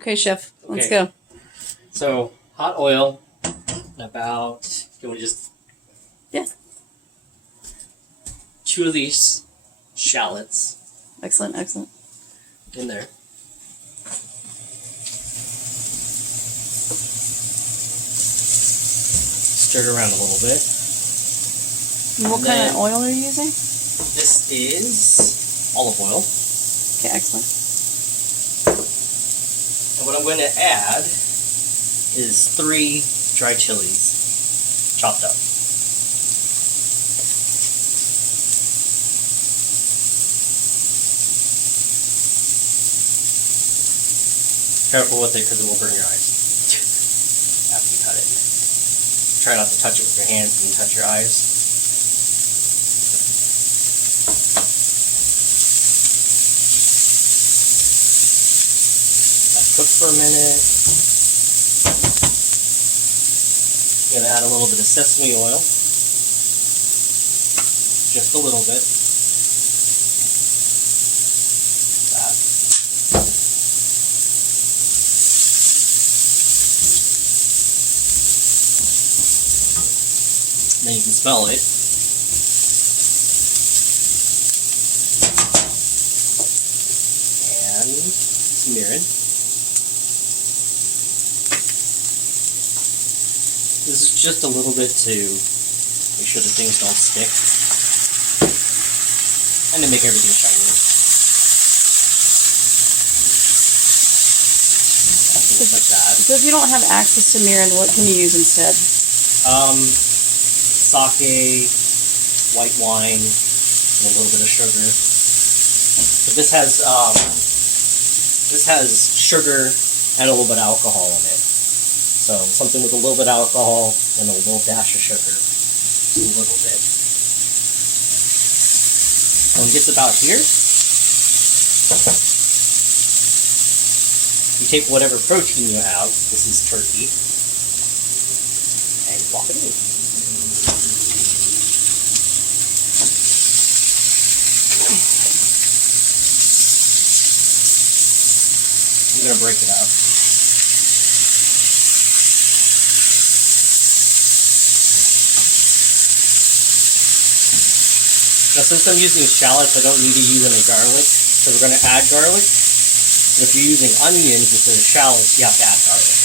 Okay, chef, let's Okay. go. So, hot oil, about, can we just... Yeah. 2 of these shallots Excellent, excellent. in there. Stir it around a little bit. And what kind of oil are you using? This is olive oil. Okay, excellent. And what I'm going to add is 3 dry chilies, chopped up. Careful with it because it will burn your eyes after you cut it. Try not to touch it with your hands and touch your eyes. Cook for a minute. I'm going to add a little bit of sesame oil. Just a little bit. That. Then you can smell it. And some mirin. This is just a little bit to make sure that things don't stick and to make everything shiny. Things like that. So if you don't have access to mirin, what can you use instead? Sake, white wine, and a little bit of sugar. But this has sugar and a little bit of alcohol in it. So something with a little bit of alcohol and a little dash of sugar. Just a little bit. When it gets about here, you take whatever protein you have, this is turkey, and plop it in. I'm going to break it up. Now, since I'm using shallots, I don't need to use any garlic, so we're going to add garlic. But if you're using onions instead of shallots, you have to add garlic.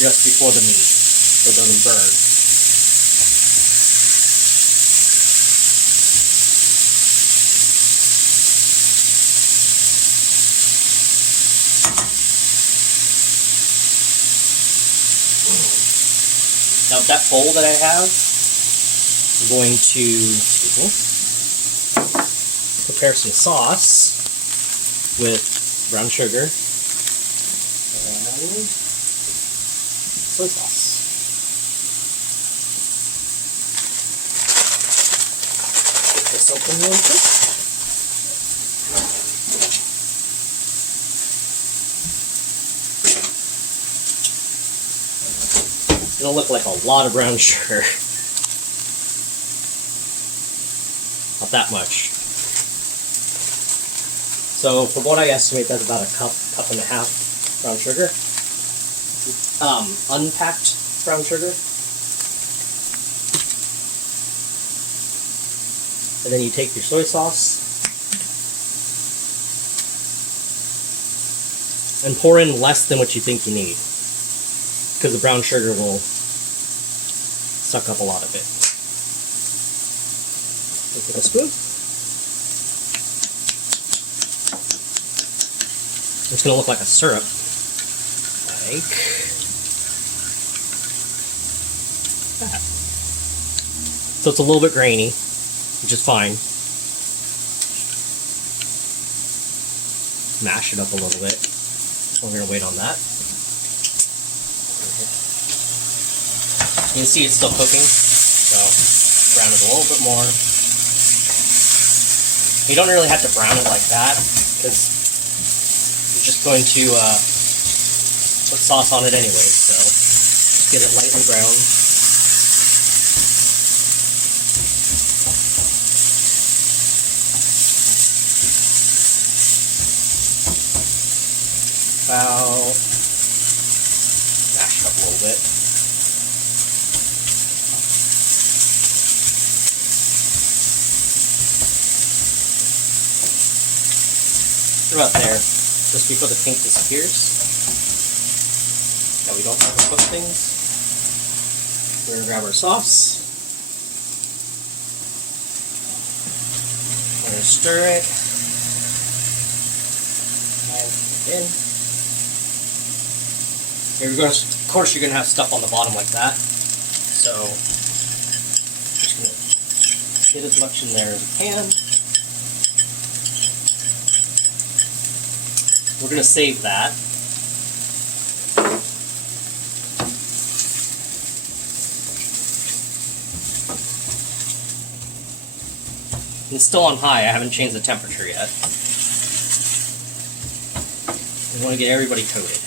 Just before the meat, so it doesn't burn. Now, that bowl that I have, I'm going to prepare some sauce with brown sugar and soy sauce. Get this open real quick. It'll look like a lot of brown sugar. Not that much. So from what I estimate, that's about a cup and a half brown sugar. Unpacked brown sugar. And then you take your soy sauce and pour in less than what you think you need, because the brown sugar will suck up a lot of it. Take a spoon. It's going to look like a syrup. Like that. So it's a little bit grainy, which is fine. Mash it up a little bit. We're going to wait on that. You can see it's still cooking, so brown it a little bit more. You don't really have to brown it like that, because you're just going to put sauce on it anyway, so just get it lightly brown. about mashed up a little bit. About there, just before the pink disappears. Now we don't overcook things. We're gonna grab our sauce. We're gonna stir it. And put it in. Here we're going. Of course, you're gonna have stuff on the bottom like that. So just gonna get as much in there as we can. We're going to save that. It's still on high. I haven't changed the temperature yet. We want to get everybody coated.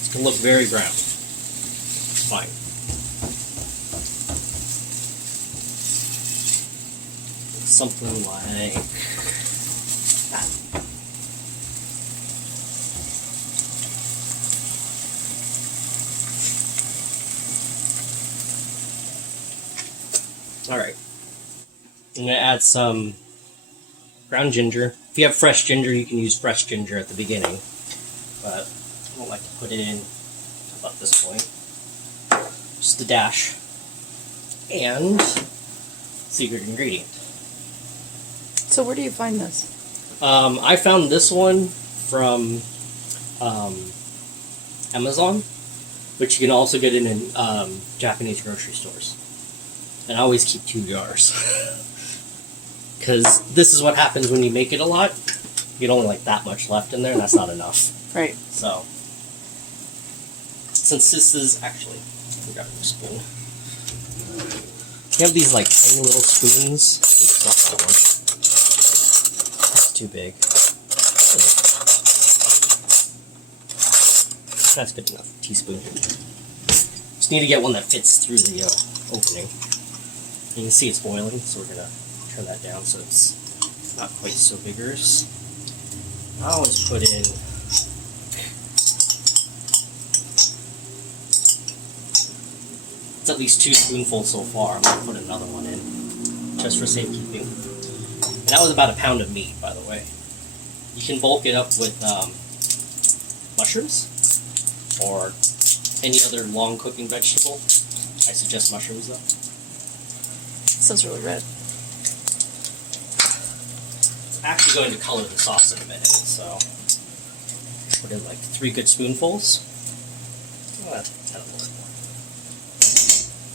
It's going to look very brown. It's fine. Something like that. Alright. I'm going to add some ground ginger. If you have fresh ginger, you can use fresh ginger at the beginning. But I don't like to put it in about this point. Just a dash. And secret ingredient. So where do you find this? I found this one from Amazon, which you can also get in Japanese grocery stores. And I always keep 2 jars. Because this is what happens when you make it a lot. You get only like that much left in there, and that's not enough. Right. So, since this is actually, we got a new spoon. You have these like tiny little spoons. Oops, not that one. Too big. That's good enough. Teaspoon. Just need to get one that fits through the opening. You can see it's boiling, so we're gonna turn that down so it's not quite so vigorous. I always put in it's at least 2 spoonfuls so far. I'm gonna put another one in just for safekeeping. And that was about a pound of meat, by the way. You can bulk it up with mushrooms or any other long cooking vegetable. I suggest mushrooms though. Sounds really red. I'm actually going to color the sauce in a minute, so put in like 3 good spoonfuls. Oh, that's a little bit more.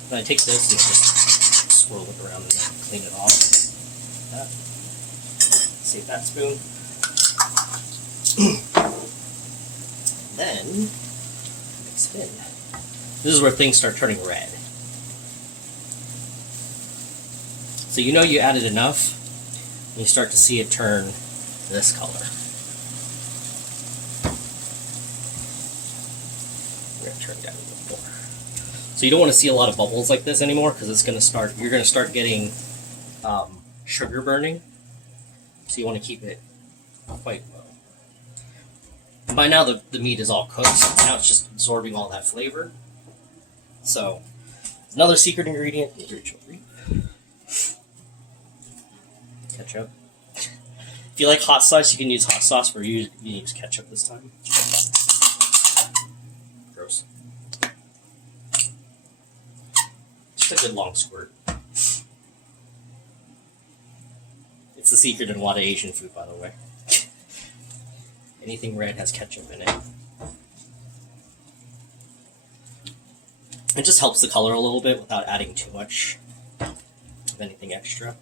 Then I take this and just swirl it around and then clean it off. Like that. Save that spoon. Then mix it in. This is where things start turning red. So you know you added enough, and you start to see it turn this color. We're going to turn it down a little more. So you don't want to see a lot of bubbles like this anymore, because it's going to start. You're going to start getting sugar burning. So you want to keep it quite low. And by now the meat is all cooked. Now it's just absorbing all that flavor. So another secret ingredient is your chili. Ketchup. If you like hot sauce, you can use hot sauce, but you use ketchup this time. Gross. Just a good long squirt. It's the secret in a lot of Asian food, by the way. Anything red has ketchup in it. It just helps the color a little bit without adding too much of anything extra.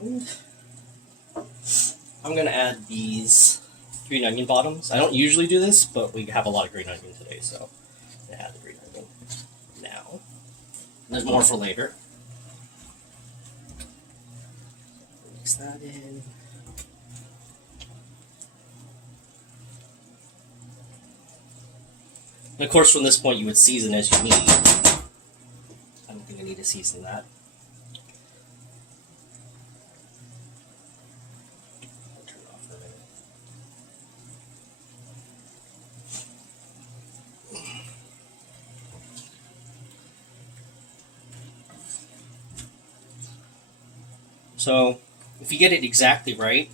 And I'm going to add these green onion bottoms. I don't usually do this, but we have a lot of green onion today, so I'm going to add the green onion now. There's more for later. Mix that in. And of course, from this point, you would season as you need. I'm think I need to season that. I'll turn it off for a minute. So, if you get it exactly right,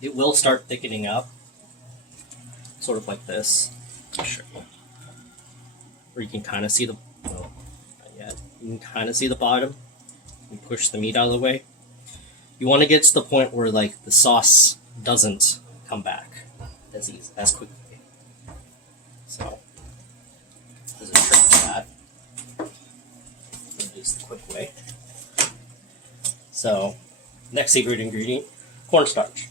it will start thickening up, sort of like this. I'll show you. Where you can kind of see the, well, not yet. You can kind of see the bottom. You push the meat out of the way. You want to get to the point where like the sauce doesn't come back as easy, as quickly. So, there's a trick to that. Just the quick way. So, next secret ingredient, cornstarch.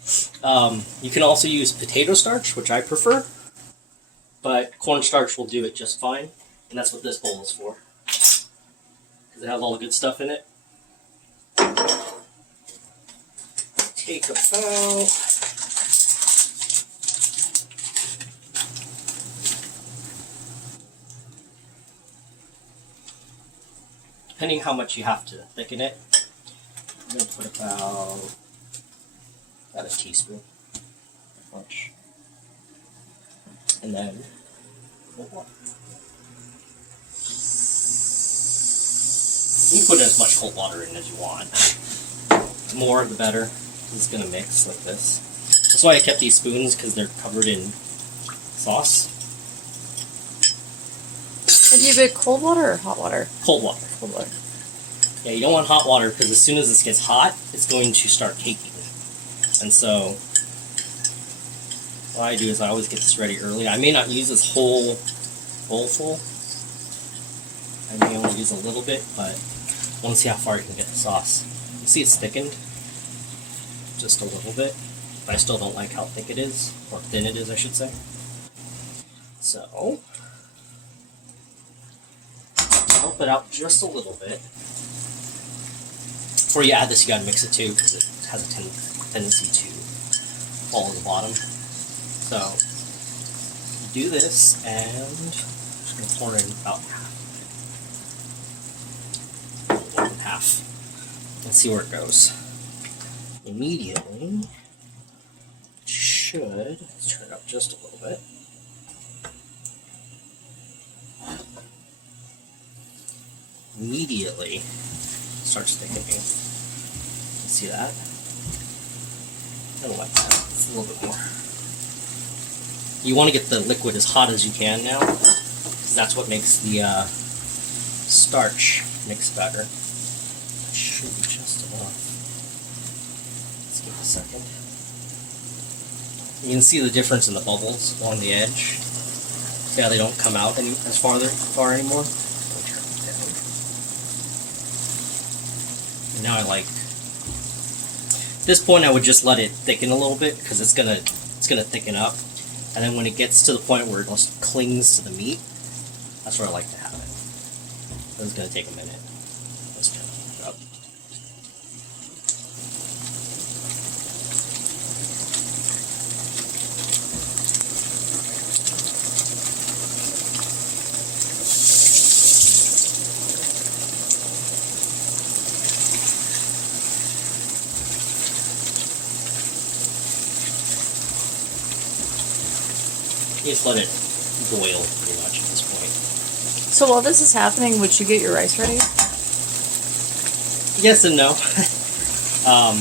You can also use potato starch, which I prefer, but cornstarch will do it just fine, and that's what this bowl is for, because it has all the good stuff in it. Take about depending how much you have to thicken it, I'm going to put about a teaspoon. Much. And then cold water. You can put as much cold water in as you want. The more, the better. It's going to mix like this. That's why I kept these spoons, because they're covered in sauce. And do you put cold water or hot water? Cold water. Cold water. Yeah, you don't want hot water, because as soon as this gets hot, it's going to start caking. And so, what I do is I always get this ready early. I may not use this whole bowl full. I may only use a little bit, but I want to see how far you can get the sauce. You see it's thickened just a little bit, but I still don't like how thick it is, or thin it is, I should say. So, help it out just a little bit. Before you add this, you gotta mix it too, because it has a tendency to fall to the bottom. So, do this, and I'm just going to pour in about half. And see where it goes. Immediately, it should, let's turn it up just a little bit. Immediately, it starts thickening. You see that? I don't like that. It's a little bit more. You want to get the liquid as hot as you can now, because that's what makes the starch mix better. It should be just enough. Let's give it a second. You can see the difference in the bubbles along the edge. See how they don't come out as far anymore? Let me turn it down. And now I like. At this point, I would just let it thicken a little bit, because it's gonna thicken up. And then when it gets to the point where it just clings to the meat, that's where I like to have it. This is going to take a minute. Let's turn it up. You just let it boil pretty much at this point. So while this is happening, would you get your rice ready? Yes and no. I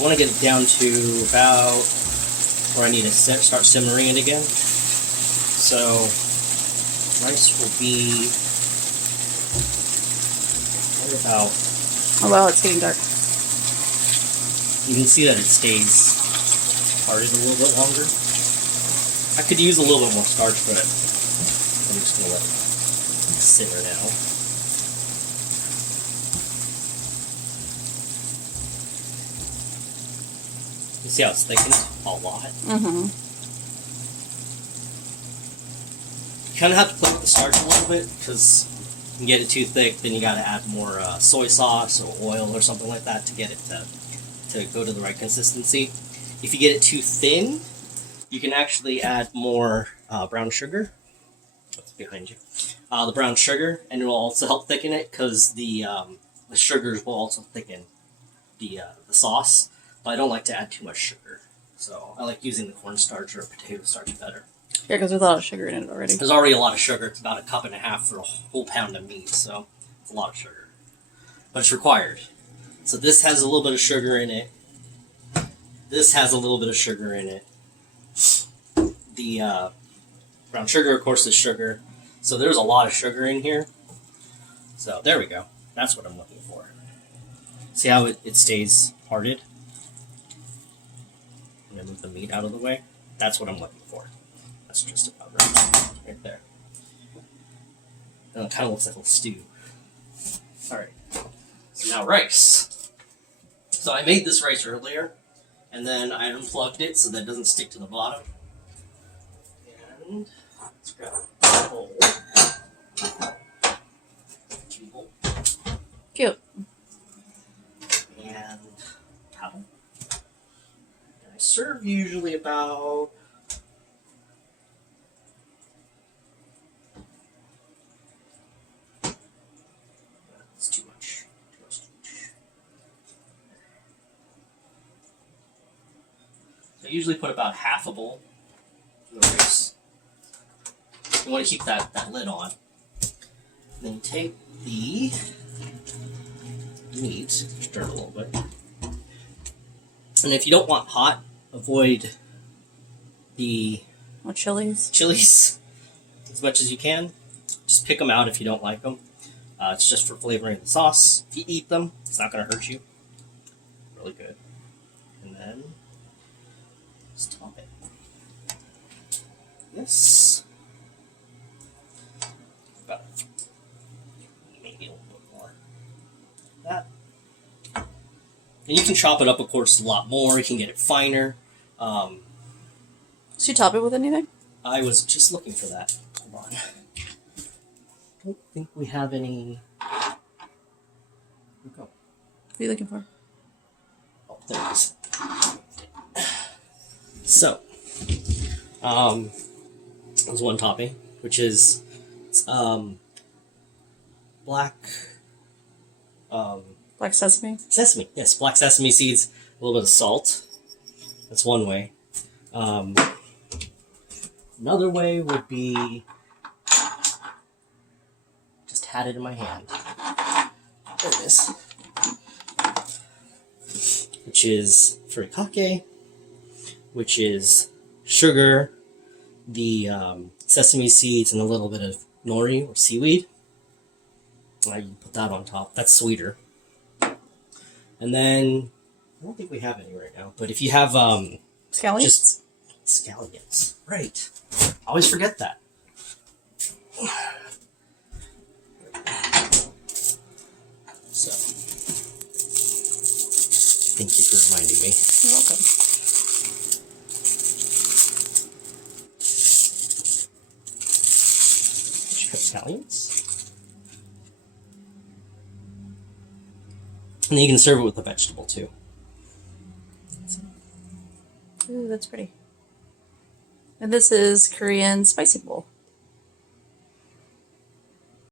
want to get it down to about where I need to start simmering it again. So rice will be right about. Oh wow, it's getting dark. You can see that it stays heated a little bit longer. I could use a little bit more starch, but I'm just going to let it simmer now. You see how it's thickened a lot? Mm-hmm. You kind of have to play with the starch a little bit, because if you get it too thick, then you got to add more soy sauce or oil or something like that to get it to go to the right consistency. If you get it too thin, you can actually add more brown sugar. Let's behind you. The brown sugar, and it will also help thicken it because the sugars will also thicken the sauce. But I don't like to add too much sugar, so I like using the cornstarch or potato starch better. Yeah, because there's a lot of sugar in it already. There's already a lot of sugar. It's about 1.5 cups for a whole pound of meat, so it's a lot of sugar. But it's required. So this has a little bit of sugar in it. This has a little bit of sugar in it. The brown sugar, of course, is sugar. So there's a lot of sugar in here. So there we go. That's what I'm looking for. See how it stays parted? I'm going to move the meat out of the way. That's what I'm looking for. That's just about right there. And it kind of looks like a stew. Alright. So now rice. So I made this rice earlier, and then I unplugged it so that it doesn't stick to the bottom. And let's grab a bowl. Cute. And towel. And I serve usually about that's too much. So I usually put about half a bowl of the rice. You want to keep that lid on. Then take the meat, stir it a little bit. And if you don't want hot, avoid the chilies as much as you can. Just pick them out if you don't like them. It's just for flavoring the sauce. If you eat them, it's not going to hurt you. Really good. And then just top it. This. About maybe a little bit more. That. And you can chop it up, of course, a lot more. You can get it finer. So you top it with anything? I was just looking for that. Hold on. Don't think we have any. Where'd it go? What are you looking for? Oh, there it is. So, there's one topping, which is black. Black sesame? Sesame, yes, black sesame seeds, a little bit of salt. That's one way. Another way would be just had it in my hand. There it is. Which is furikake, which is sugar, the sesame seeds, and a little bit of nori or seaweed. I can put that on top. That's sweeter. And then I don't think we have any right now, but if you have Scallions? just scallions, right? I always forget that. So, thank you for reminding me. You're welcome. Did you have scallions? And then you can serve it with a vegetable too. Ooh, that's pretty. And this is Korean spicy bowl.